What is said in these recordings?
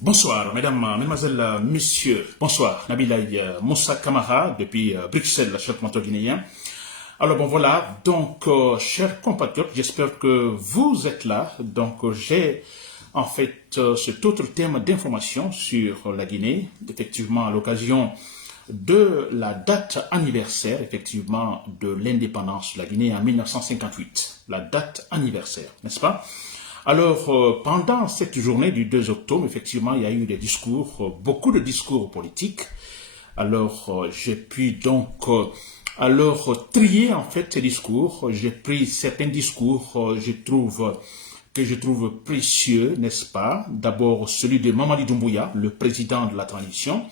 Bonsoir, mesdames, mesdemoiselles, messieurs. Bonsoir, Nabilaï Moussa Kamara, depuis Bruxelles, chef monteur guinéen. Alors bon voilà, donc chers compatriotes, j'espère que vous êtes là. Donc j'ai en fait cet autre thème d'information sur la Guinée, effectivement à l'occasion de la date anniversaire, effectivement, de l'indépendance de la Guinée en 1958. La date anniversaire, n'est-ce pas? Alors, pendant cette journée du 2 octobre, effectivement, il y a eu des discours, beaucoup de discours politiques. Alors, j'ai pu donc trier en fait ces discours. J'ai pris certains discours, je trouve précieux, n'est-ce pas? D'abord, celui de Mamadi Doumbouya, le président de la transition.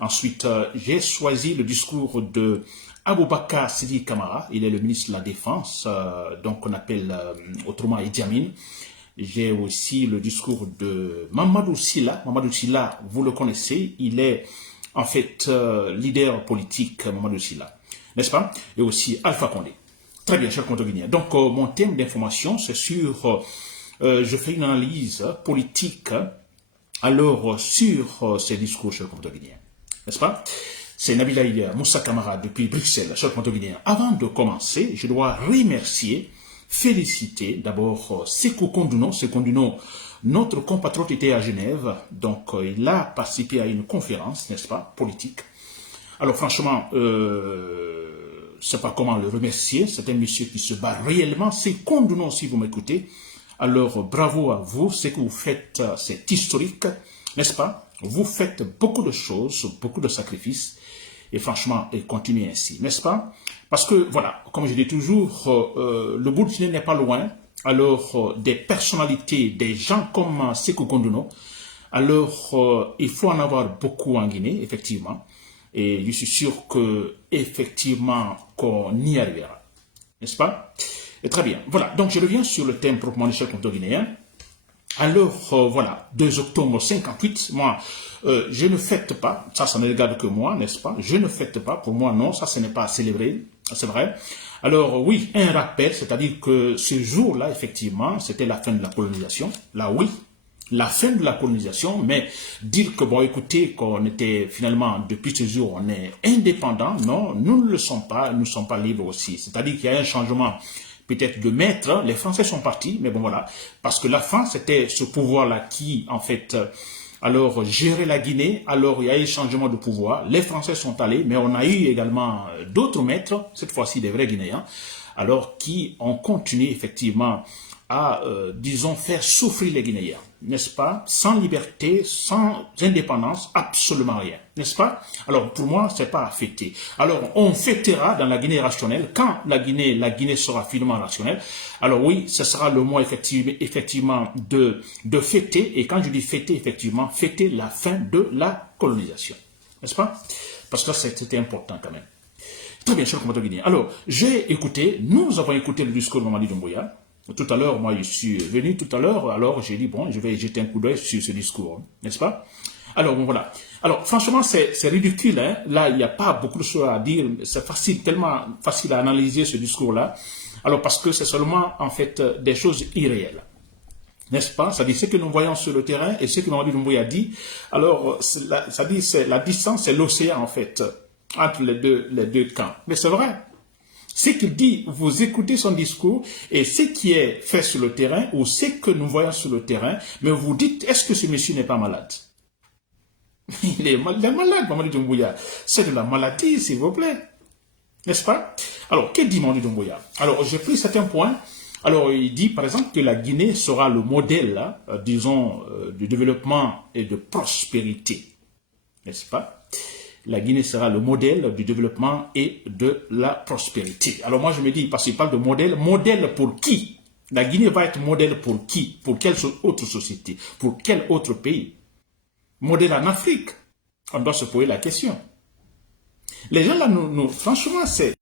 Ensuite, j'ai choisi le discours de Aboubakar Sidi Kamara, il est le ministre de la Défense, donc on appelle autrement Idi Amin. J'ai aussi le discours de Mamadou Sylla. Mamadou Sylla, vous le connaissez, il est en fait leader politique, Mamadou Sylla, n'est-ce pas? Et aussi Alpha Condé. Très bien, cher compte guinéen. Donc, mon thème d'information, c'est sur, je fais une analyse politique, alors, sur ces discours, cher compte guinéen, n'est-ce pas? C'est Nabilaï Moussa Kamara depuis Bruxelles, cher compte guinéen. Avant de commencer, je dois remercier, féliciter d'abord Sékou Konduno. Sékou Konduno, notre compatriote était à Genève, donc il a participé à une conférence, n'est-ce pas, politique. Alors franchement, je ne sais pas comment le remercier, c'est un monsieur qui se bat réellement. Sékou Konduno, si vous m'écoutez, alors bravo à vous, ce que vous faites, c'est historique, n'est-ce pas? Vous faites beaucoup de choses, beaucoup de sacrifices, et franchement, continuez ainsi, n'est-ce pas? Parce que, voilà, comme je dis toujours, le bout du tunnel n'est pas loin. Alors, des personnalités, des gens comme Sékou Konduno, alors, il faut en avoir beaucoup en Guinée, effectivement. Et je suis sûr que, effectivement, qu'on y arrivera. N'est-ce pas? Et très bien. Voilà, donc je reviens sur le thème proprement du chef guinéen. Alors, voilà, 2 octobre 58, moi, je ne fête pas, ça ne regarde que moi, n'est-ce pas? Je ne fête pas, pour moi, non, ça, ce n'est pas à célébrer, c'est vrai. Alors, oui, un rappel, c'est-à-dire que ce jour-là, effectivement, c'était la fin de la colonisation. Là, oui, la fin de la colonisation, mais dire que, bon, écoutez, qu'on était finalement, depuis ce jour, on est indépendant, non, nous ne le sommes pas, nous ne sommes pas libres aussi. C'est-à-dire qu'il y a un changement peut-être de maître, les Français sont partis, mais bon voilà, parce que la France c'était ce pouvoir-là qui, en fait, alors gérait la Guinée, alors il y a eu changement de pouvoir, les Français sont allés, mais on a eu également d'autres maîtres, cette fois-ci des vrais Guinéens, alors qui ont continué effectivement à, disons, faire souffrir les Guinéens, n'est-ce pas? Sans liberté, sans indépendance, absolument rien, n'est-ce pas? Alors, pour moi, c'est pas à fêter. Alors, on fêtera dans la Guinée rationnelle, quand la Guinée sera finalement rationnelle. Alors oui, ce sera le mois effectivement de fêter, et quand je dis fêter, effectivement, fêter la fin de la colonisation, n'est-ce pas? Parce que c'était important quand même. Très bien, cher compatriote guinéen. Alors, nous avons écouté le discours de Mamadi Doumbouya. Tout à l'heure, moi, je suis venu tout à l'heure, alors j'ai dit, bon, je vais jeter un coup d'œil sur ce discours, n'est-ce pas? Alors, bon, voilà. Alors, franchement, c'est ridicule, hein. Là, il n'y a pas beaucoup de choses à dire. C'est facile, tellement facile à analyser ce discours-là. Alors, parce que c'est seulement, en fait, des choses irréelles. N'est-ce pas? Ça dit ce que nous voyons sur le terrain et ce que Mamadi Doumbouya a dit. Alors, ça dit, la distance, c'est l'océan, en fait, entre les deux camps. Mais c'est vrai. Ce qu'il dit, vous écoutez son discours et ce qui est fait sur le terrain ou ce que nous voyons sur le terrain, mais vous dites, est-ce que ce monsieur n'est pas malade? Il est malade, Mamadi Doumbouya. C'est de la maladie, s'il vous plaît. N'est-ce pas? Alors, que dit Mamadi Doumbouya? Alors, j'ai pris certains points. Alors, il dit, par exemple, que la Guinée sera le modèle, là, disons, de développement et de prospérité. N'est-ce pas? La Guinée sera le modèle du développement et de la prospérité. Alors moi je me dis, parce qu'il parle de modèle, modèle pour qui? La Guinée va être modèle pour qui? Pour quelle autre société? Pour quel autre pays? Modèle en Afrique? On doit se poser la question. Les gens là, franchement, c'est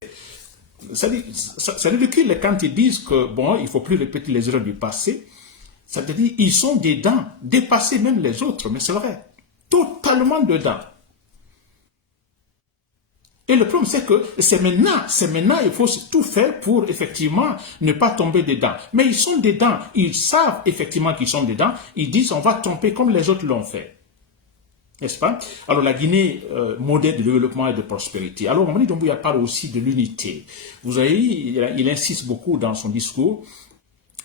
ridicule quand ils disent que, bon, il ne faut plus répéter les erreurs du passé. Ça veut dire ils sont dedans, dépasser même les autres, mais c'est vrai, totalement dedans. Et le problème, c'est que c'est maintenant, il faut tout faire pour effectivement ne pas tomber dedans. Mais ils sont dedans, ils savent effectivement qu'ils sont dedans, ils disent on va tomber comme les autres l'ont fait. n'est-ce pas? Alors la Guinée, modèle de développement et de prospérité. Alors Mamadi Doumbouya parle aussi de l'unité. Vous voyez, il insiste beaucoup dans son discours,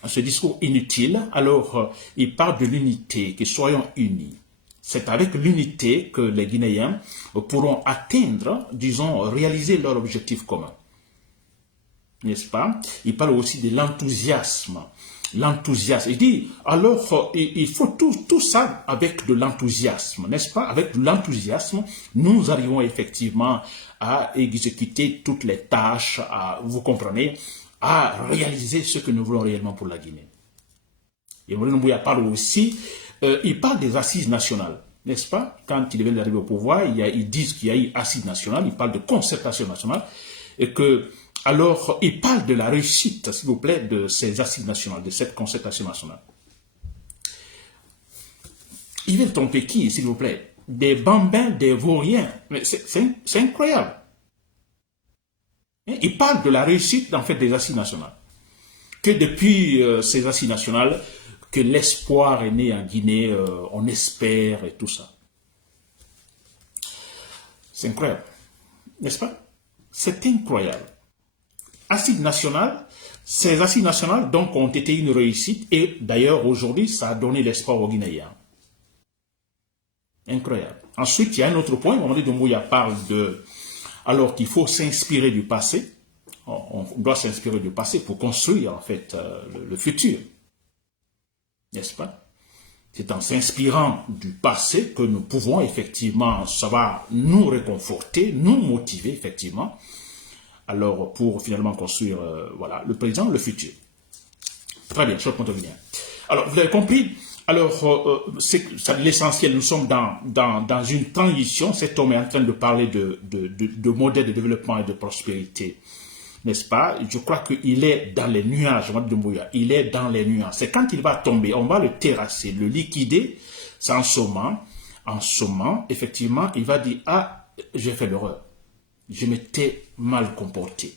ce discours inutile. Alors il parle de l'unité, que soyons unis. C'est avec l'unité que les Guinéens pourront atteindre, disons, réaliser leur objectif commun. N'est-ce pas? Il parle aussi de l'enthousiasme. L'enthousiasme. Il dit, alors, il faut tout ça avec de l'enthousiasme, n'est-ce pas? Avec de l'enthousiasme, nous arrivons effectivement à exécuter toutes les tâches, vous comprenez, à réaliser ce que nous voulons réellement pour la Guinée. Et Mamadi Doumbouya parle aussi, il parle des assises nationales, n'est-ce pas? Quand il vient d'arriver au pouvoir, ils disent qu'il y a eu assises nationales, il parle de concertation nationale, et que, alors, il parle de la réussite, s'il vous plaît, de ces assises nationales, de cette concertation nationale. Il vient tromper qui, s'il vous plaît? Des bambins, des vauriens. C'est incroyable. Il parle de la réussite, en fait, des assises nationales. Que depuis ces assises nationales, que l'espoir est né en Guinée, on espère et tout ça. C'est incroyable. N'est-ce pas? C'est incroyable. Assises nationales, ces assises nationales donc ont été une réussite et d'ailleurs aujourd'hui ça a donné l'espoir aux Guinéens. Incroyable. Ensuite, il y a un autre point, Mamadi Doumbouya parle de, alors qu'il faut s'inspirer du passé, on doit s'inspirer du passé pour construire en fait le futur, n'est-ce pas? C'est en s'inspirant du passé que nous pouvons effectivement, ça va nous réconforter, nous motiver effectivement, alors pour finalement construire voilà, le présent, le futur. Très bien, cher contemporain. Alors, vous avez compris, alors c'est l'essentiel, nous sommes dans une transition, cet homme est en train de parler de modèle de développement et de prospérité, n'est-ce pas? Je crois qu'il est dans les nuages, Mamadi Doumbouya, il est dans les nuages. C'est quand il va tomber, on va le terrasser, le liquider, c'est en sommant, effectivement, il va dire, ah, j'ai fait l'erreur. Je m'étais mal comporté.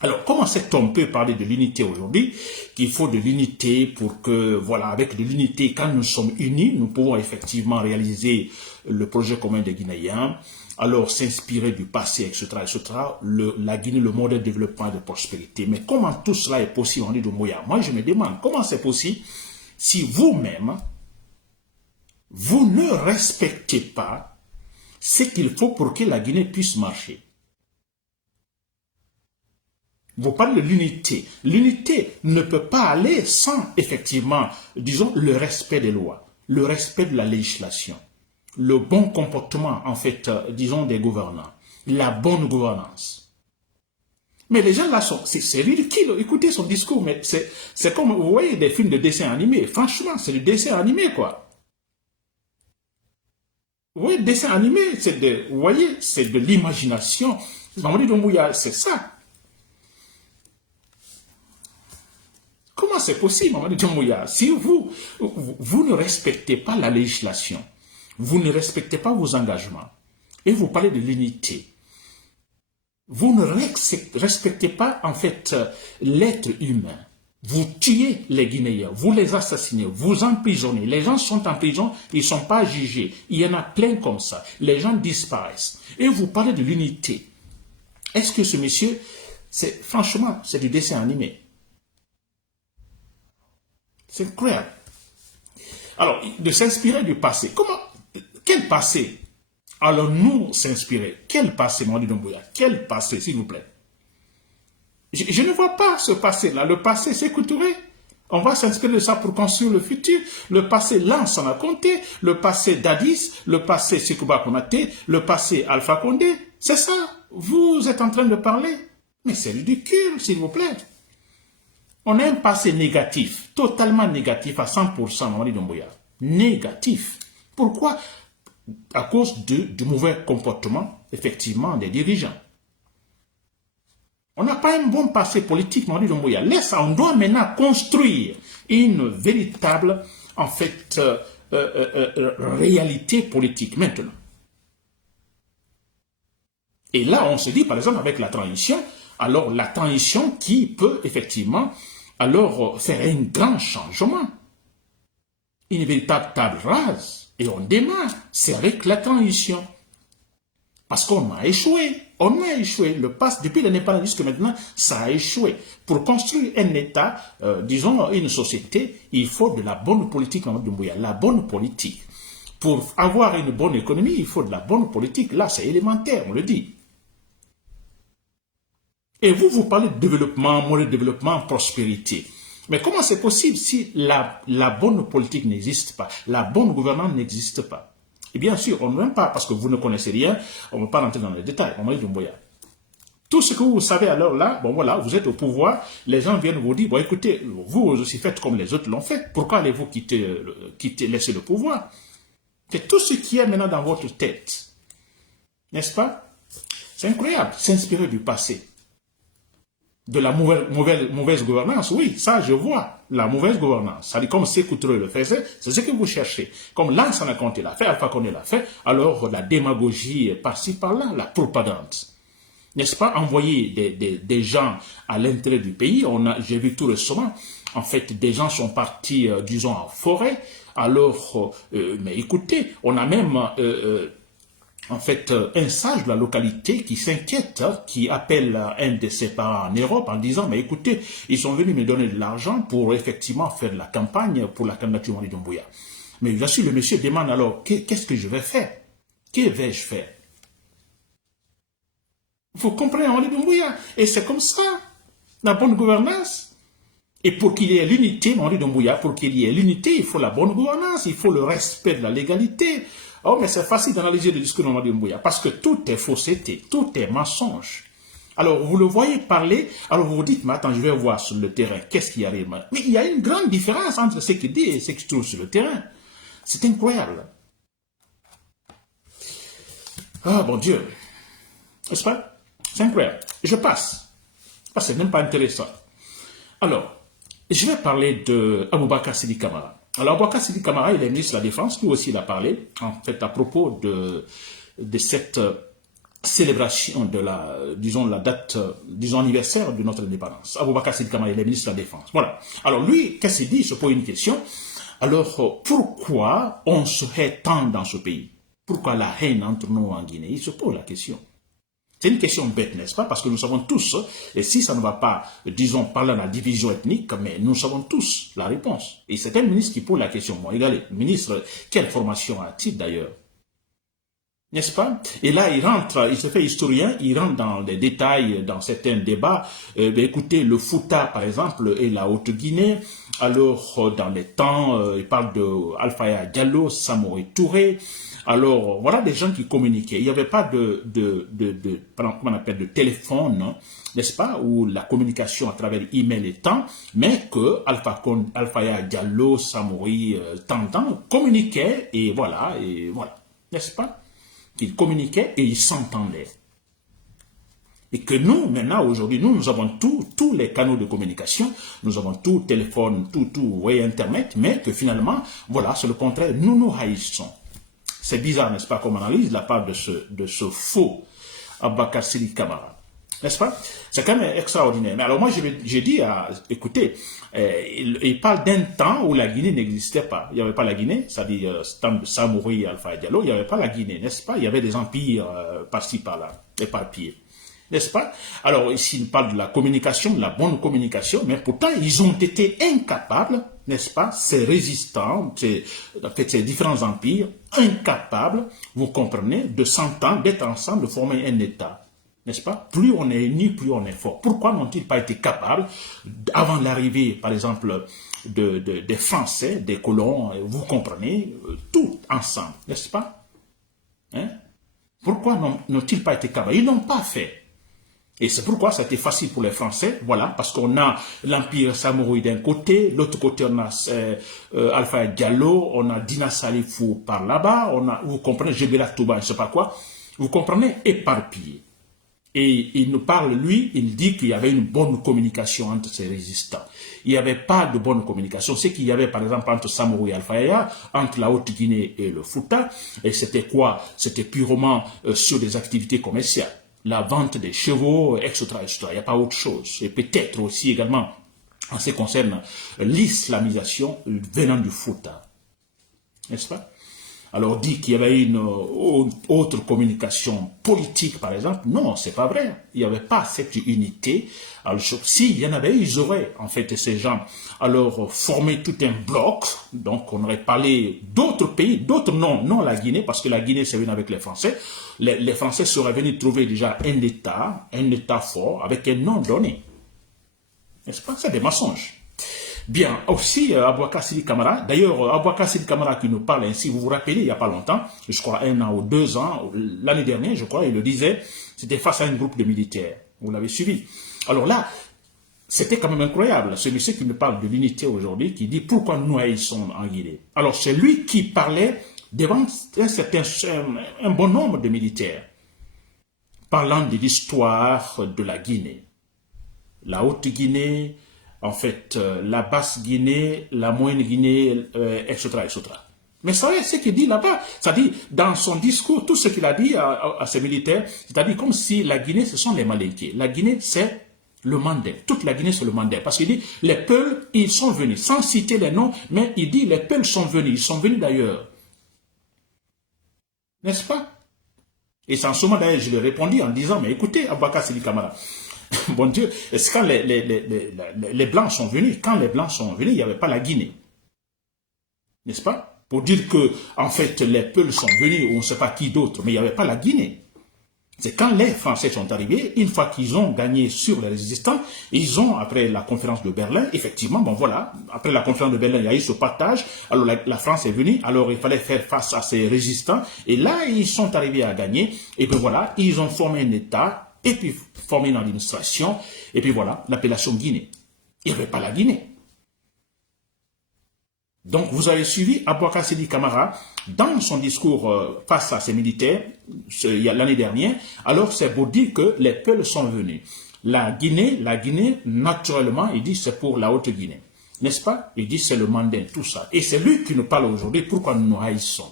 Alors, comment cet homme peut parler de l'unité aujourd'hui? Qu'il faut de l'unité pour que, voilà, avec de l'unité, quand nous sommes unis, nous pouvons effectivement réaliser le projet commun des Guinéens, alors s'inspirer du passé, etc., etc., la Guinée, le modèle de développement et de prospérité. Mais comment tout cela est possible, Mamadi Doumbouya? Moi, je me demande, comment c'est possible si vous-même, vous ne respectez pas ce qu'il faut pour que la Guinée puisse marcher. Vous parlez de l'unité. L'unité ne peut pas aller sans, effectivement, disons, le respect des lois, le respect de la législation, le bon comportement, en fait, disons, des gouvernants, la bonne gouvernance. Mais les gens là, c'est ridicule. Écoutez son discours, mais c'est comme, vous voyez, des films de dessins animés. Franchement, c'est du dessin animé, quoi. Oui, dessin animé, vous voyez, c'est de l'imagination. Mamadi Doumbouya, c'est ça. Comment c'est possible, Mamadi Doumbouya? Si vous ne respectez pas la législation, vous ne respectez pas vos engagements, et vous parlez de l'unité, vous ne respectez pas, en fait, l'être humain. Vous tuez les Guinéens, vous les assassinez, vous emprisonnez. Les gens sont en prison, ils ne sont pas jugés. Il y en a plein comme ça. Les gens disparaissent. Et vous parlez de l'unité. Est-ce que ce monsieur, franchement, c'est du dessin animé? C'est incroyable. Alors, de s'inspirer du passé. Quel passé allons-nous s'inspirer? Quel passé, Mamadi Doumbouya? Quel passé, s'il vous plaît? Je ne vois pas ce passé-là. Le passé, c'est Couturé. On va s'inspirer de ça pour construire le futur. Le passé, Lansana Conté. Le passé, Dadis. Le passé, Sékouba Konaté. Le passé, Alpha Condé. C'est ça. Vous êtes en train de parler. Mais c'est ridicule, s'il vous plaît. On a un passé négatif, totalement négatif à 100%, Mamadi Doumbouya. Négatif. Pourquoi? À cause du mauvais comportement, effectivement, des dirigeants. On n'a pas un bon passé politique, Mamadi Doumbouya. On doit maintenant construire une véritable, en fait, réalité politique, maintenant. Et là, on se dit, par exemple, avec la transition, alors la transition qui peut, effectivement, alors faire un grand changement. une véritable table rase et on démarre. C'est avec la transition. Parce qu'on a échoué. On a échoué. Le passé, depuis l'indépendance jusqu'à maintenant, ça a échoué. Pour construire un État, disons une société, il faut de la bonne politique, Mamadou Doumbouya, la bonne politique. Pour avoir une bonne économie, il faut de la bonne politique. Là, c'est élémentaire, on le dit. Et vous parlez de développement, modèle de développement, prospérité. Mais comment c'est possible si la bonne politique n'existe pas, la bonne gouvernance n'existe pas? Et bien sûr, on ne même pas, parce que vous ne connaissez rien, on ne va pas rentrer dans les détails. On va dire, tout ce que vous savez alors là, bon voilà, vous êtes au pouvoir, les gens viennent vous dire, bon écoutez, vous aussi faites comme les autres l'ont fait, pourquoi allez-vous laisser le pouvoir? C'est tout ce qui est maintenant dans votre tête. N'est-ce pas? C'est incroyable, s'inspirer du passé. De la mauvaise gouvernance, oui, ça je vois, la mauvaise gouvernance. Ça dit comme Sékou Touré le faisait, c'est ce que vous cherchez. Comme Lansana Conté l'a fait, Alpha Condé l'a fait, alors la démagogie par-ci par-là, la propagande. N'est-ce pas, envoyer des gens à l'intérieur du pays, j'ai vu tout récemment, en fait, des gens sont partis, disons, en forêt, alors, mais écoutez, on a même... en fait, un sage de la localité qui s'inquiète, qui appelle un de ses parents en Europe en disant, mais écoutez, ils sont venus me donner de l'argent pour effectivement faire de la campagne pour la candidature de Doumbouya. Mais bien sûr, le monsieur demande alors, qu'est-ce que je vais faire? Que vais-je faire? Il faut comprendre Henri Doumbouya. Et c'est comme ça, la bonne gouvernance. Et pour qu'il y ait l'unité, Henri Doumbouya, pour qu'il y ait l'unité, il faut la bonne gouvernance, il faut le respect de la légalité. Oh, mais c'est facile d'analyser le discours d'Henri Doumbouya parce que tout est fausseté, tout est mensonge. Alors, vous le voyez parler, alors vous vous dites, mais attends, je vais voir sur le terrain, qu'est-ce qui arrive? Mais il y a une grande différence entre ce qu'il dit et ce qui se trouve sur le terrain. C'est incroyable. Ah, bon Dieu. N'est-ce pas? C'est incroyable. Je passe. Parce que c'est même pas intéressant. Alors, je vais parler de Aboubakar Sidi Kamara. Alors, Aboubakar Sidi Kamara, il est ministre de la Défense, lui aussi il a parlé, en fait, à propos de cette célébration de la date, anniversaire de notre indépendance. Aboubakar Sidi Kamara, il est ministre de la Défense. Voilà. Alors, lui, qu'est-ce qu'il dit? Il se pose une question. Alors, pourquoi on se hait tant dans ce pays? Pourquoi la haine entre nous en Guinée? Il se pose la question. C'est une question bête, n'est-ce pas? Parce que nous savons tous, et si ça ne va pas, disons, parler de la division ethnique, mais nous savons tous la réponse. Et c'est un ministre qui pose la question. Bon, regardez, ministre, quelle formation a-t-il d'ailleurs? N'est-ce pas? Et là, il se fait historien, il rentre dans les détails, dans certains débats. Écoutez, le Fouta, par exemple, et la Haute-Guinée. Alors, dans les temps, il parle de Alpha Diallo, Samori Touré. Alors, voilà des gens qui communiquaient. Il n'y avait pas comment on appelle, de téléphone, n'est-ce pas, ou la communication à travers email et temps, mais que Alpha Diallo, Samori, Tantan communiquaient, et voilà, n'est-ce pas? Qu'ils communiquaient et ils s'entendaient. Et que nous, maintenant, aujourd'hui, nous avons tous les canaux de communication, nous avons tout, téléphone, tout, et Internet, mais que finalement, voilà, c'est le contraire, nous nous haïssons. C'est bizarre, n'est-ce pas, comme analyse la part de ce faux Aboubakar Sidi Kamara. N'est-ce pas? C'est quand même extraordinaire. Mais alors moi, j'ai dit, écoutez, il parle d'un temps où la Guinée n'existait pas. Il n'y avait pas la Guinée, c'est-à-dire temps de Samori, Alpha Diallo, il n'y avait pas la Guinée, n'est-ce pas? Il y avait des empires par-ci, par-là, éparpillés. N'est-ce pas? Alors ici, il parle de la communication, de la bonne communication, mais pourtant, ils ont été incapables, n'est-ce pas? Ces résistants, ces différents empires, incapables, vous comprenez, de s'entendre, d'être ensemble, de former un État. N'est-ce pas? Plus on est unis, plus on est fort. Pourquoi n'ont-ils pas été capables, avant l'arrivée, par exemple, des Français, des colons, vous comprenez, tout ensemble, n'est-ce pas? Hein? Pourquoi n'ont-ils pas été capables? Ils n'ont pas fait. Et c'est pourquoi ça a été facile pour les Français, voilà, parce qu'on a l'Empire Samori d'un côté, l'autre côté on a Alpha Diallo, on a Dina Salifou par là-bas, on a, vous comprenez, Jebela Touba, je ne sais pas quoi, vous comprenez, éparpillé. Et il nous parle, lui, il dit qu'il y avait une bonne communication entre ces résistants. Il n'y avait pas de bonne communication. Ce qu'il y avait, par exemple, entre Samori et Alpha, entre la Haute-Guinée et le Fouta, et c'était quoi? C'était purement sur des activités commerciales. La vente des chevaux, etc., etc. Il n'y a pas autre chose. Et peut-être aussi également, en ce qui concerne l'islamisation venant du Fouta. n'est-ce pas? Alors, dit qu'il y avait une autre communication politique, par exemple. Non, c'est pas vrai. Il n'y avait pas cette unité. Alors, s'il y en avait, ils auraient, en fait, ces gens, alors, formé tout un bloc. Donc, on aurait parlé d'autres pays, d'autres noms, non la Guinée, parce que la Guinée, c'est venu avec les Français. Les Français seraient venus trouver déjà un État fort, avec un nom donné. N'est-ce pas? C'est des mensonges. Bien, aussi, Aboubacar Sidi Kamara, d'ailleurs, Aboubacar Sidi Kamara qui nous parle ainsi, vous vous rappelez, il n'y a pas longtemps, je crois 1 an ou 2 ans, l'année dernière, je crois, il le disait, c'était face à un groupe de militaires. Vous l'avez suivi. Alors là, c'était quand même incroyable, ce monsieur qui nous parle de l'unité aujourd'hui, qui dit pourquoi nous haïssons en Guinée. Alors, c'est lui qui parlait devant un bon nombre de militaires, parlant de l'histoire de la Guinée. La Haute-Guinée, en fait, la Basse-Guinée, la Moyenne-Guinée, etc., etc. Mais ça, c'est ce qu'il dit là-bas. C'est-à-dire, dans son discours, tout ce qu'il a dit à ses militaires, c'est-à-dire comme si la Guinée, ce sont les Malinqués. La Guinée, c'est le Mandé. Toute la Guinée, c'est le Mandé. Parce qu'il dit, les Peuls, ils sont venus, sans citer les noms, mais il dit, les Peuls sont venus. Ils sont venus d'ailleurs. N'est-ce pas? Et c'est en ce moment, d'ailleurs, je lui ai répondu en disant, mais écoutez, Aboubacar Sidi Kamara, bon Dieu, c'est quand les Blancs sont venus, il n'y avait pas la Guinée. N'est-ce pas? Pour dire que, en fait, les Peuls sont venus, ou on ne sait pas qui d'autre, mais il n'y avait pas la Guinée. C'est quand les Français sont arrivés, une fois qu'ils ont gagné sur les résistants, ils ont, après la conférence de Berlin, effectivement, bon voilà, après la conférence de Berlin, il y a eu ce partage, alors la France est venue, alors il fallait faire face à ces résistants, et là, ils sont arrivés à gagner, et puis voilà, ils ont formé un État, et puis formé une administration, et puis voilà, l'appellation Guinée. Il n'y avait pas la Guinée. Donc, vous avez suivi Aboubacar Sidi Kamara dans son discours face à ses militaires l'année dernière. Alors, c'est pour dire que les Peuls sont venus. La Guinée, naturellement, il dit c'est pour la Haute-Guinée. N'est-ce pas? Il dit c'est le Mandin, tout ça. Et c'est lui qui nous parle aujourd'hui pourquoi nous nous haïssons.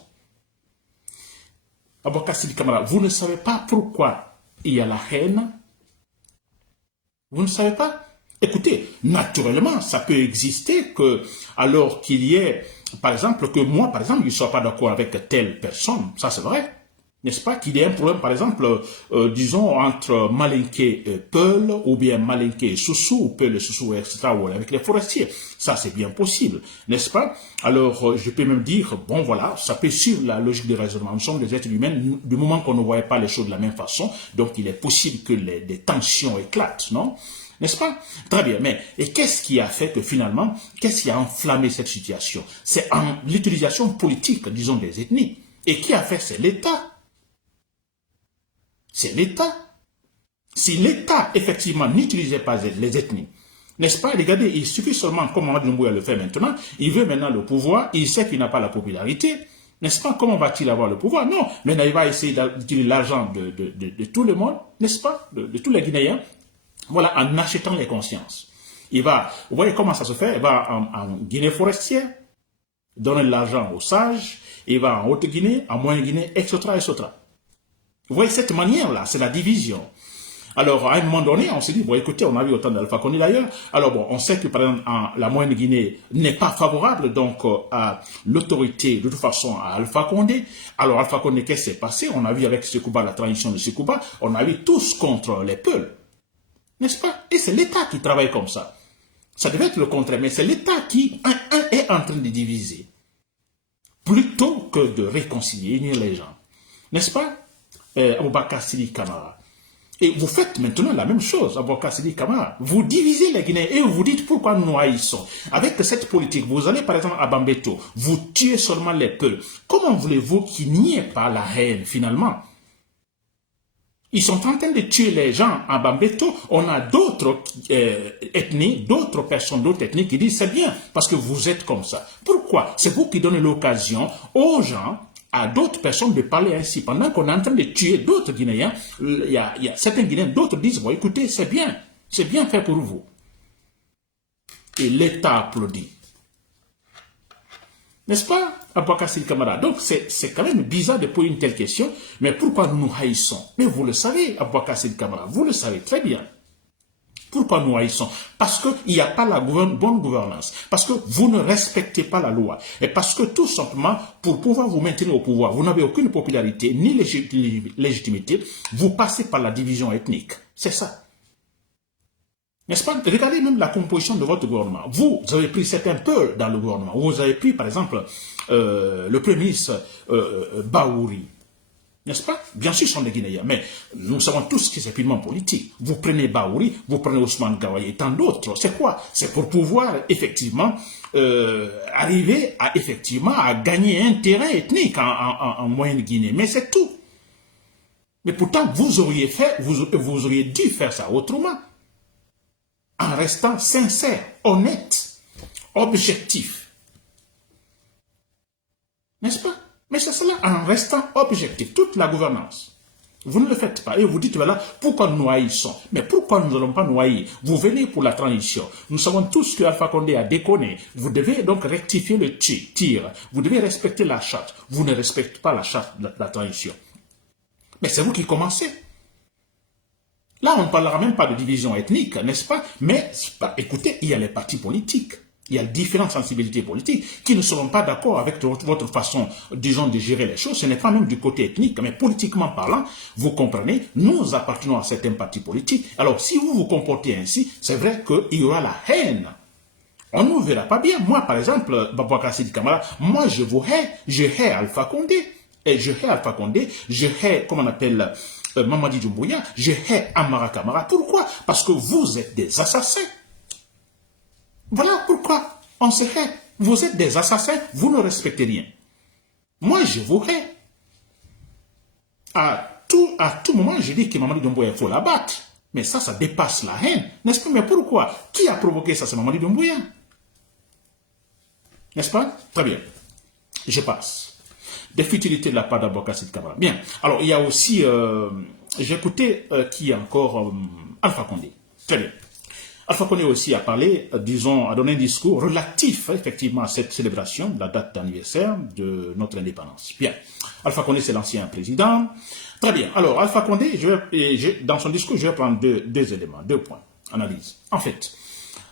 Aboubacar Sidi Kamara, vous ne savez pas pourquoi il y a la haine? Vous ne savez pas? Écoutez, naturellement, ça peut exister que, alors qu'il y ait, par exemple, que moi, par exemple, je ne sois pas d'accord avec telle personne, ça c'est vrai, n'est-ce pas, qu'il y ait un problème, par exemple, disons, entre Malinké et Peul, ou bien Malinké et Soussou, ou Peul et Soussou, etc., ou avec les forestiers, ça c'est bien possible, n'est-ce pas? Alors, je peux même dire, bon voilà, ça peut suivre la logique de raisonnement, nous sommes des êtres humains, du moment qu'on ne voyait pas les choses de la même façon, donc il est possible que des tensions éclatent, non? N'est-ce pas? Très bien, mais et qu'est-ce qui a fait que finalement, qu'est-ce qui a enflammé cette situation? C'est l'utilisation politique, disons, des ethnies. Et qui a fait? C'est l'État. C'est l'État. Si l'État, effectivement, n'utilisait pas les ethnies, n'est-ce pas? Regardez, il suffit seulement, comme Mamadou Doumbouya le fait maintenant, il veut maintenant le pouvoir, il sait qu'il n'a pas la popularité, n'est-ce pas? Comment va-t-il avoir le pouvoir? Non, maintenant il va essayer d'utiliser l'argent de tout le monde, n'est-ce pas? De tous les Guinéens. Voilà, en achetant les consciences. Il va, vous voyez comment ça se fait? Il va en Guinée forestière, donner de l'argent aux sages, il va en Haute-Guinée, en Moyenne-Guinée, etc., etc. Vous voyez cette manière-là, c'est la division. Alors, à un moment donné, on s'est dit, bon, écoutez, on a vu autant d'Alpha Condé d'ailleurs. Alors, bon, on sait que, par exemple, la Moyenne-Guinée n'est pas favorable, donc, à l'autorité, de toute façon, à Alpha Condé. Alors, Alpha Condé, qu'est-ce qui s'est passé? On a vu avec Sekouba, la transition de Sekouba, on a vu tous contre les Peuls. N'est-ce pas? Et c'est l'État qui travaille comme ça. Ça devait être le contraire, mais c'est l'État qui est en train de diviser. Plutôt que de réconcilier, unir les gens. N'est-ce pas? Aboubacar Sidi Kamara. Et vous faites maintenant la même chose, Aboubacar Sidi Kamara. Vous divisez les Guinéens et vous dites pourquoi nous haïssons. Avec cette politique, vous allez par exemple à Bambeto, vous tuez seulement les Peuls. Comment voulez-vous qu'il n'y ait pas la haine finalement? Ils sont en train de tuer les gens à Bambeto. On a d'autres ethnies, d'autres personnes, d'autres ethnies qui disent c'est bien parce que vous êtes comme ça. Pourquoi? C'est vous qui donnez l'occasion aux gens, à d'autres personnes de parler ainsi. Pendant qu'on est en train de tuer d'autres Guinéens, il y a certains Guinéens, d'autres disent, bon écoutez, c'est bien fait pour vous. Et l'État applaudit. N'est-ce pas, Aboubacar Sidi Kamara? Donc, c'est quand même bizarre de poser une telle question, mais pourquoi nous nous haïssons? Mais vous le savez, Aboubacar Sidi Kamara, vous le savez très bien. Pourquoi nous haïssons? Parce qu'il n'y a pas la bonne gouvernance, parce que vous ne respectez pas la loi, et parce que tout simplement, pour pouvoir vous maintenir au pouvoir, vous n'avez aucune popularité ni légitimité, vous passez par la division ethnique. C'est ça. N'est-ce pas? Regardez même la composition de votre gouvernement. Vous avez pris certains peurs dans le gouvernement. Vous avez pris, par exemple, le Premier ministre Baouri. N'est-ce pas? Bien sûr, ce sont des Guinéens, mais nous savons tous que c'est purement politique. Vous prenez Baouri, vous prenez Ousmane Gawai et tant d'autres. C'est quoi? C'est pour pouvoir, effectivement, arriver à, effectivement, à gagner un terrain ethnique en Moyenne-Guinée. Mais c'est tout. Mais pourtant, vous auriez dû faire ça autrement. En restant sincère, honnête, objectif. N'est-ce pas? Mais c'est cela, en restant objectif, toute la gouvernance. Vous ne le faites pas. Et vous dites, voilà, pourquoi nous haïssons? Mais pourquoi nous n'allons pas nous haïr? Vous venez pour la transition. Nous savons tous que Alpha Condé a déconné. Vous devez donc rectifier le tir. Vous devez respecter la charte. Vous ne respectez pas la charte de la transition. Mais c'est vous qui commencez. Là, on ne parlera même pas de division ethnique, n'est-ce pas? Mais, écoutez, il y a les partis politiques. Il y a différentes sensibilités politiques qui ne seront pas d'accord avec votre façon, disons, de gérer les choses. Ce n'est pas même du côté ethnique, mais politiquement parlant, vous comprenez, nous appartenons à certains partis politiques. Alors, si vous vous comportez ainsi, c'est vrai qu'il y aura la haine. On ne nous verra pas bien. Moi, par exemple, Boubacar Sidi Kamara, moi, je vous hais. Je hais Alpha Condé. Et je hais Alpha Condé. Je hais, comment on appelle, Mamadi Doumbouya. Je hais Amara Kamara. Pourquoi? Parce que vous êtes des assassins. Voilà pourquoi on se hait. Vous êtes des assassins, vous ne respectez rien. Moi, je vous hais. À tout moment, je dis que Mamadi Doumbouya, il faut la battre. Mais ça dépasse la haine. N'est-ce pas? Mais pourquoi? Qui a provoqué ça? C'est Mamadi Doumbouya. N'est-ce pas? Très bien. Je passe. Des futilités de la part d'Aboubacar Sidi Kamara. Bien. Alors, il y a aussi, j'ai écouté qui est encore Alpha Condé. Très bien. Alpha Condé aussi a parlé, disons, a donné un discours relatif, effectivement, à cette célébration de la date d'anniversaire de notre indépendance. Bien. Alpha Condé, c'est l'ancien président. Très bien. Alors, Alpha Condé, dans son discours, je vais prendre deux éléments, 2 points. Analyse. En fait,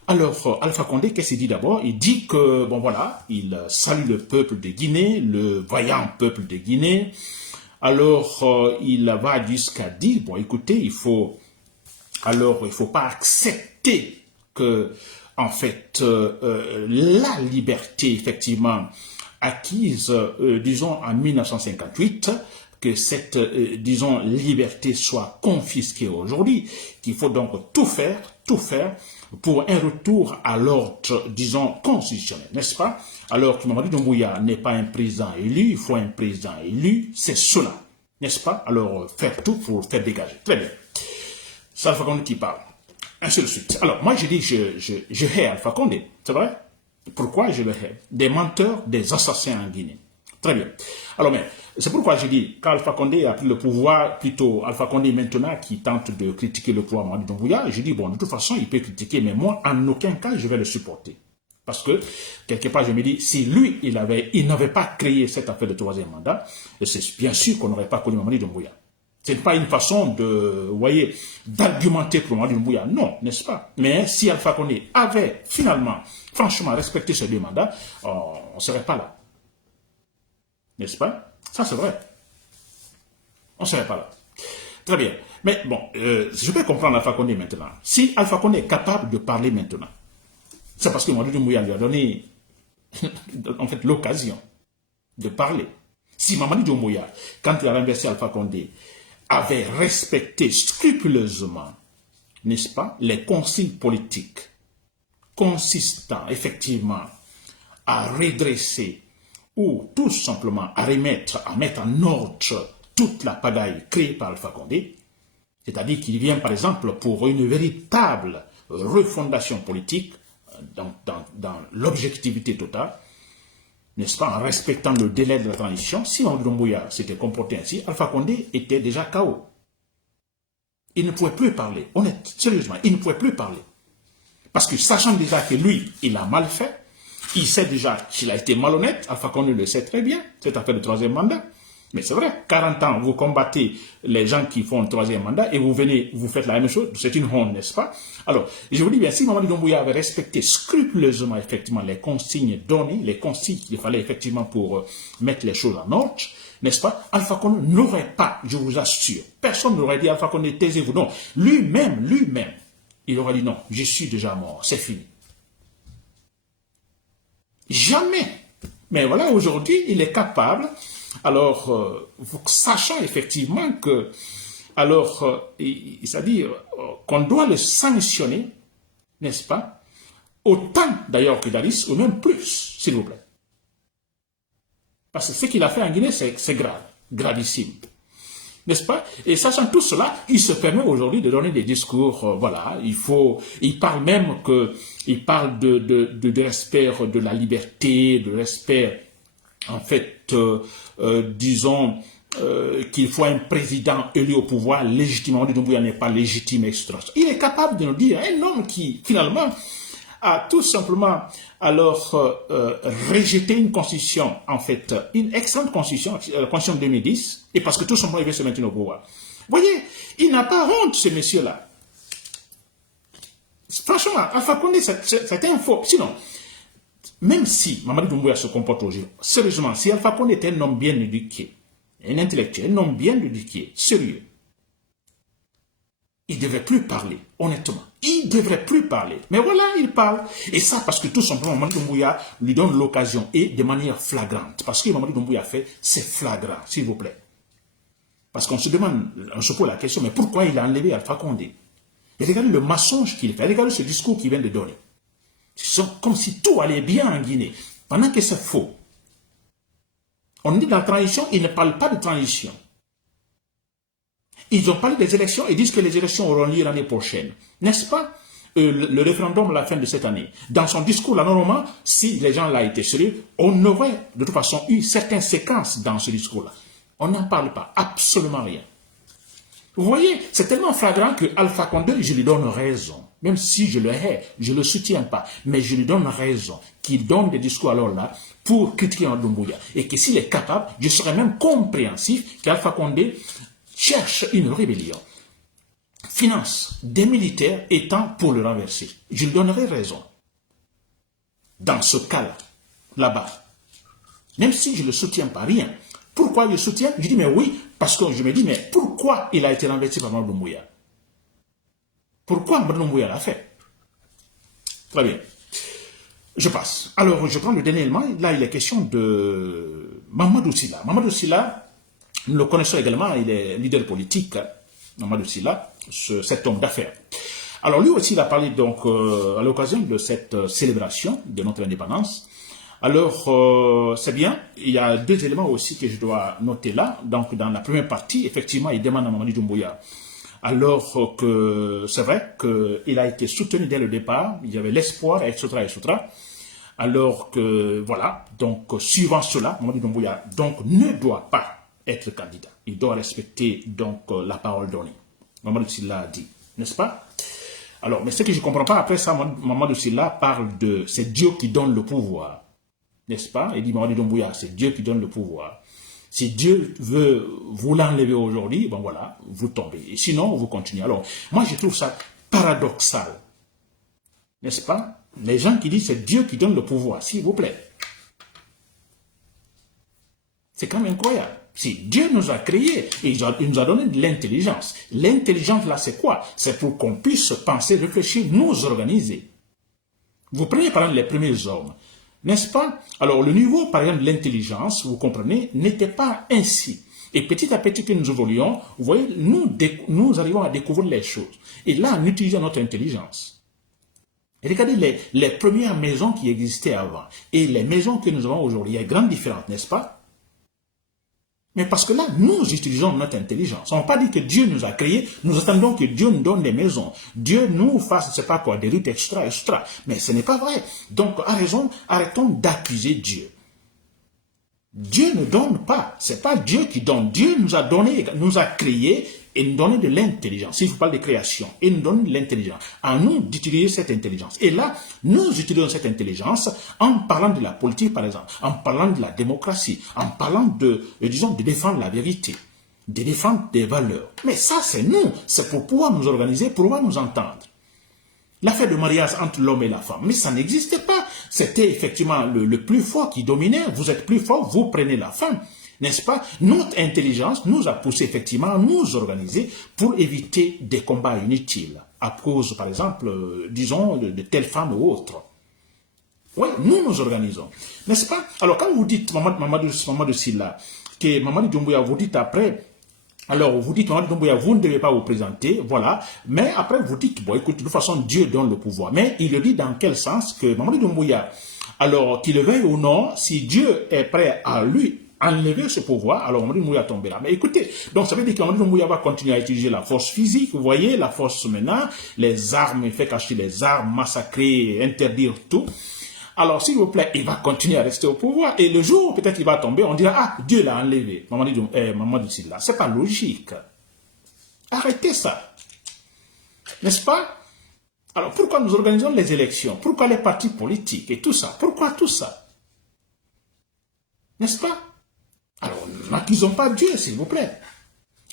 alors, Alpha Condé, qu'est-ce qu'il dit d'abord? Il dit que, bon voilà, il salue le peuple de Guinée, le vaillant peuple de Guinée. Alors, il va jusqu'à dire, bon, écoutez, il faut pas accepter que, en fait, la liberté, effectivement, acquise, disons, en 1958, que cette, disons, liberté soit confisquée aujourd'hui, qu'il faut donc tout faire pour un retour à l'ordre, disons, constitutionnel, n'est-ce pas? Alors que Mamadi Doumbouya n'est pas un président élu, il faut un président élu, c'est cela, n'est-ce pas? Alors, faire tout pour faire dégager. Très bien. C'est Alpha Condé qui parle. Ainsi de suite. Alors, moi, je dis, je hais Alpha Condé, c'est vrai? Pourquoi je le hais? Des menteurs, des assassins en Guinée. Très bien. Alors, mais, c'est pourquoi je dis qu'Alpha Condé a pris le pouvoir, plutôt Alpha Condé maintenant qui tente de critiquer le pouvoir Mamadi Doumbouya, je dis, bon, de toute façon, il peut critiquer, mais moi, en aucun cas, je vais le supporter. Parce que, quelque part, je me dis, si lui, il n'avait pas créé cette affaire de 3e mandat, c'est bien sûr qu'on n'aurait pas connu Mamadi Doumbouya. Ce n'est pas une façon de, vous voyez, d'argumenter pour Mamadi Doumbouya, non, n'est-ce pas? Mais si Alpha Condé avait finalement, franchement, respecté ces 2 mandats, on ne serait pas là. N'est-ce pas? Ça, c'est vrai. On ne serait pas là. Très bien. Mais bon, je peux comprendre Alpha Condé maintenant. Si Alpha Condé est capable de parler maintenant, c'est parce que Mamadi Doumbouya lui a donné, en fait, l'occasion de parler. Si Mamadi Doumbouya, quand il a renversé Alpha Condé, avait respecté scrupuleusement, n'est-ce pas, les consignes politiques consistant effectivement à redresser ou tout simplement à mettre en ordre toute la pagaille créée par Alpha Condé, c'est-à-dire qu'il vient par exemple pour une véritable refondation politique dans l'objectivité totale, n'est-ce pas, en respectant le délai de la transition. Si Mamadi Doumbouya s'était comporté ainsi, Alpha Condé était déjà KO. Il ne pouvait plus parler, sérieusement, il ne pouvait plus parler. Parce que sachant déjà que lui, il a mal fait, il sait déjà qu'il a été malhonnête, Alpha Condé le sait très bien, cette affaire de 3e mandat, Mais c'est vrai, 40 ans, vous combattez les gens qui font le troisième mandat et vous venez, vous faites la même chose. C'est une honte, n'est-ce pas? Alors, je vous dis bien, si Mamadi Doumbouya avait respecté scrupuleusement, effectivement, les consignes données, les consignes qu'il fallait effectivement pour mettre les choses en ordre, n'est-ce pas? Alpha Condé n'aurait pas, je vous assure, personne n'aurait dit Alpha Condé, taisez-vous. Non, lui-même, il aurait dit non, je suis déjà mort, c'est fini. Jamais. Mais voilà, aujourd'hui, il est capable, alors, sachant effectivement que, alors, c'est-à-dire qu'on doit le sanctionner, n'est-ce pas, autant d'ailleurs que Dalis, ou même plus, s'il vous plaît. Parce que ce qu'il a fait en Guinée, c'est grave, gravissime. N'est-ce pas? Et sachant tout cela, il se permet aujourd'hui de donner des discours, voilà, il parle même il parle de respect de la liberté, de respect, en fait, disons, qu'il faut un président élu au pouvoir légitimement, Doumbouya n'est pas légitime, etc. Il est capable de nous dire, un homme qui, finalement, a tout simplement alors rejeté une constitution, en fait, une excellente constitution, la constitution de 2010, et parce que tout simplement il veut se maintenir au pouvoir. Vous voyez, il n'a pas honte, ce monsieur-là. Franchement, Alpha Condé, c'est un faux. Sinon, même si Mamadi Doumbouya se comporte aujourd'hui, sérieusement, si Alpha Condé était un homme bien éduqué, un intellectuel, un homme bien éduqué, sérieux, il ne devrait plus parler, honnêtement. Il ne devrait plus parler. Mais voilà, il parle. Et ça, parce que tout simplement, Mamadi Doumbouya lui donne l'occasion, et de manière flagrante. Parce que Mamadi Doumbouya fait, c'est flagrant, s'il vous plaît. Parce qu'on se demande, on se pose la question, mais pourquoi il a enlevé Alpha Condé? Et regardez le mensonge qu'il fait, regardez ce discours qu'il vient de donner. C'est comme si tout allait bien en Guinée, pendant que c'est faux. On dit dans la transition, il ne parle pas de transition. Ils ont parlé des élections et disent que les élections auront lieu l'année prochaine. N'est-ce pas? Le référendum à la fin de cette année. Dans son discours, là, normalement, si les gens là étaient sérieux, on aurait de toute façon eu certaines séquences dans ce discours-là. On n'en parle pas, absolument rien. Vous voyez, c'est tellement flagrant que Alpha Condé, je lui donne raison. Même si je le hais, je ne le soutiens pas, mais je lui donne raison qu'il donne des discours alors là pour critiquer Doumbouya. Et que s'il est capable, je serais même compréhensif qu'Alpha Condé cherche une rébellion, finance des militaires étant pour le renverser. Je lui donnerai raison. Dans ce cas-là, là-bas, même si je ne le soutiens pas, rien. Pourquoi je le soutiens? Je dis, mais oui, parce que je me dis, mais pourquoi il a été renversé par Mamadi Doumbouya? Pourquoi Mamadi Doumbouya l'a fait? Très bien. Je passe. Alors, je prends le dernier élément. Là, il est question de Mamadou Sylla. Mamadou Sylla, nous le connaissons également, il est leader politique, Mamadou Sylla, cet homme d'affaires. Alors lui aussi, il a parlé donc à l'occasion de cette célébration de notre indépendance. Alors, c'est bien, il y a deux éléments aussi que je dois noter là. Donc, dans la première partie, effectivement, il demande à Mamadi Doumbouya, alors que c'est vrai qu'il a été soutenu dès le départ, il y avait l'espoir, etc., etc., alors que, voilà, donc, suivant cela, Mamadi Doumbouya, donc, ne doit pas être candidat. Il doit respecter donc la parole donnée. Mamadou Sylla a dit, n'est-ce pas? Alors, mais ce que je ne comprends pas, après ça, Mamadou Sylla parle de c'est Dieu qui donne le pouvoir, n'est-ce pas? Il dit Mamadi Doumbouya, c'est Dieu qui donne le pouvoir. Si Dieu veut vous l'enlever aujourd'hui, bon voilà, vous tombez. Et sinon, vous continuez. Alors, moi je trouve ça paradoxal, n'est-ce pas? Les gens qui disent c'est Dieu qui donne le pouvoir, s'il vous plaît. C'est quand même incroyable. Si Dieu nous a créés, il nous a donné de l'intelligence. L'intelligence là, c'est quoi? C'est pour qu'on puisse penser, réfléchir, nous organiser. Vous prenez par exemple les premiers hommes, n'est-ce pas? Alors le niveau, par exemple, de l'intelligence, vous comprenez, n'était pas ainsi. Et petit à petit que nous évoluons, vous voyez, nous arrivons à découvrir les choses. Et là, nous utilisons notre intelligence. Et regardez les premières maisons qui existaient avant et les maisons que nous avons aujourd'hui. Il y a une grande différence, n'est-ce pas? Mais parce que là, nous utilisons notre intelligence. On n'a pas dit que Dieu nous a créés, nous attendons que Dieu nous donne des maisons. Dieu nous fasse, je ne sais pas quoi, des rites, etc., etc. Mais ce n'est pas vrai. Donc, à raison, arrêtons d'accuser Dieu. Dieu ne donne pas. Ce n'est pas Dieu qui donne. Dieu nous a donné, nous a créés et nous donner de l'intelligence. Si je vous parle de création, et nous donner de l'intelligence. À nous d'utiliser cette intelligence. Et là, nous utilisons cette intelligence en parlant de la politique, par exemple, en parlant de la démocratie, en parlant disons, de défendre la vérité, de défendre des valeurs. Mais ça, c'est nous. C'est pour pouvoir nous organiser, pour pouvoir nous entendre. L'affaire de mariage entre l'homme et la femme, mais ça n'existait pas. C'était effectivement le plus fort qui dominait. Vous êtes plus fort, vous prenez la femme. N'est-ce pas? Notre intelligence nous a poussé effectivement à nous organiser pour éviter des combats inutiles. À cause, par exemple, disons, de telle femme ou autre. Oui, nous nous organisons. N'est-ce pas? Alors, quand vous dites, Mamadou Sylla, que Mamadou Doumbouya, vous dites après, alors vous dites, Mamadou Doumbouya, vous ne devez pas vous présenter, voilà. Mais après, vous dites, bon, écoute, de toute façon, Dieu donne le pouvoir. Mais il le dit dans quel sens? Que Mamadou Doumbouya, alors qu'il le veuille ou non, si Dieu est prêt à lui enlever ce pouvoir, alors Mamadou Doumbouya tombera. Mais écoutez, donc ça veut dire que Mamadou Doumbouya va continuer à utiliser la force physique, vous voyez, la force maintenant, les armes, il fait cacher les armes, massacrer, interdire tout. Alors, s'il vous plaît, il va continuer à rester au pouvoir. Et le jour où peut-être il va tomber, on dira, ah, Dieu l'a enlevé. Mamadou Sylla, c'est pas logique. Arrêtez ça. N'est-ce pas? Alors, pourquoi nous organisons les élections? Pourquoi les partis politiques et tout ça? Pourquoi tout ça? N'est-ce pas? Alors, n'accusons pas Dieu, s'il vous plaît.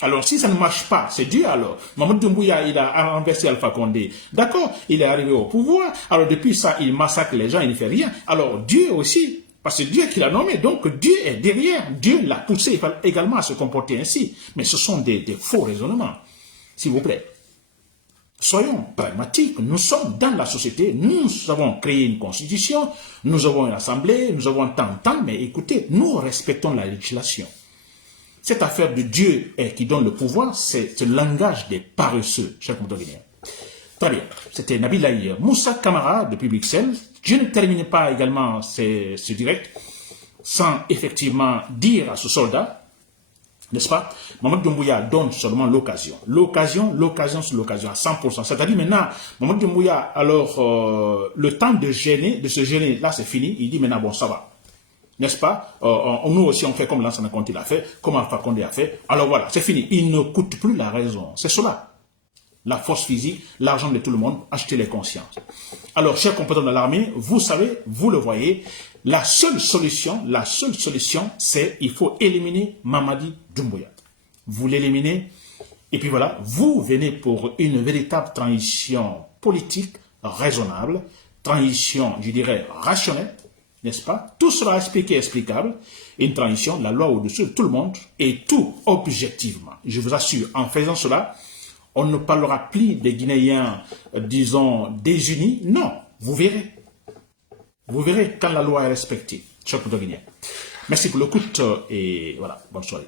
Alors, si ça ne marche pas, c'est Dieu alors. Mamadou Doumbouya, il a renversé Alpha Condé. D'accord, il est arrivé au pouvoir. Alors, depuis ça, il massacre les gens, il ne fait rien. Alors, Dieu aussi, parce que c'est Dieu qui l'a nommé. Donc, Dieu est derrière. Dieu l'a poussé également à se comporter ainsi. Mais ce sont des faux raisonnements. S'il vous plaît. Soyons pragmatiques. Nous sommes dans la société. Nous avons créé une constitution. Nous avons une assemblée. Nous avons tant, mais écoutez, nous respectons la législation. Cette affaire de Dieu qui donne le pouvoir, c'est le langage des paresseux, chers Guinéens. Très bien. C'était Nabilaï Moussa Camara depuis Bruxelles. Je ne termine pas également ce direct sans effectivement dire à ce soldat, n'est-ce pas, Mamadou Doumbouya donne seulement l'occasion. L'occasion sur l'occasion à 100%. C'est-à-dire maintenant, Mamadou Doumbouya, alors, le temps de se gêner, là c'est fini. Il dit maintenant, bon, ça va. N'est-ce pas? Nous aussi, on fait comme Lansana Conté l'a fait, comme Alpha Condé a fait. Alors voilà, c'est fini. Il ne coûte plus la raison. C'est cela. La force physique, l'argent de tout le monde, acheter les consciences. Alors, chers compatriotes de l'armée, vous savez, vous le voyez, la seule solution, c'est il faut éliminer Mamadi Doumbouya. Vous l'éliminez, et puis voilà, vous venez pour une véritable transition politique raisonnable, transition, je dirais, rationnelle, n'est-ce pas? Tout sera expliqué, explicable. Une transition, la loi au-dessus de tout le monde, et tout objectivement. Je vous assure, en faisant cela, on ne parlera plus des Guinéens, disons, désunis. Non, vous verrez. Vous verrez quand la loi est respectée. Chers Guinéens. Merci pour l'écoute et voilà, bonne soirée.